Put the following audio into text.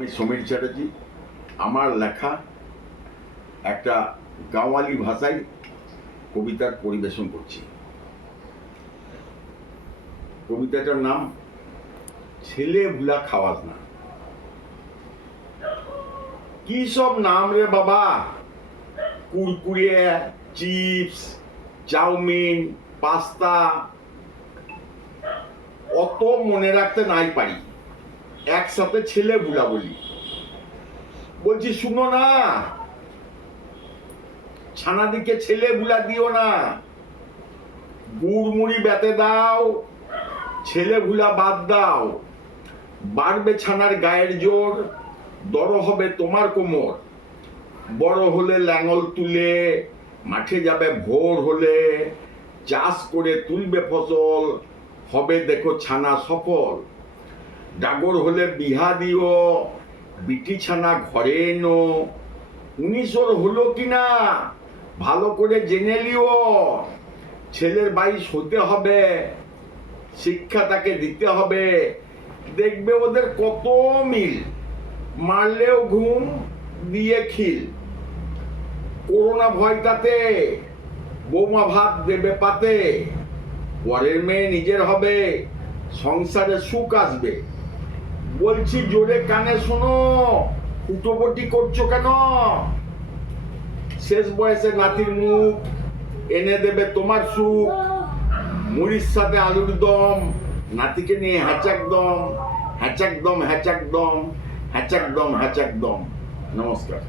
আমি সমীর চ্যাটার্জি। আমার লেখা একটা গাওয়ালি ভাষায় কবিতার পরিবেশন করছি। কবিতাটার নাম ছেলে ভুলা খাওয়াস না। কি সব নাম রে বাবা, কুরকুরে, চিপস, চাউমিন, পাস্তা, অত মনে রাখতে নাই পারি, একসাথে ছেলে ভুলা বলি। বলছি শুনো না, ছানাদিকে ছেলে ভুলা দিও না, গুড়মুড়ি বেতে দাও, ছেলে ভুলা বাদ দাও। বাড়বে ছানার গায়ের জোর, দড় হবে তোমার কোমর। বড় হলে ল্যাঙল তুলে মাঠে যাবে, ভোর হলে চাষ করে তুলবে ফসল, হবে দেখো ছানা সফল। ডাগর হলে বিহা দিও, বিটি ছানা ঘরে এনো। 19 হলো কিনা ভালো করে জেনে লিও। ছেলের বাইশ হতে হবে, শিক্ষা তাকে দিতে হবে। দেখবে ওদের কত মিল, মারলেও ঘুম দিয়ে খিল। করোনা ভয়টাতে বৌমা ভাত দেবে পাতে। পরের মেয়ে নিজের হবে, সংসারে সুখ আসবে। বলছি জোরে কানে শোনো, ফুটোপটি করছো কেন? শেষ বয়সে নাতির মুখ এনে দেবে তোমার সুখ। মুড়ির সাথে আলুর দম, নাতিকে নিয়ে হ্যাচাক দম, হ্যাচাক দম, হ্যাচাক দম, হ্যাচাক দম, হ্যাচাক দম। নমস্কার।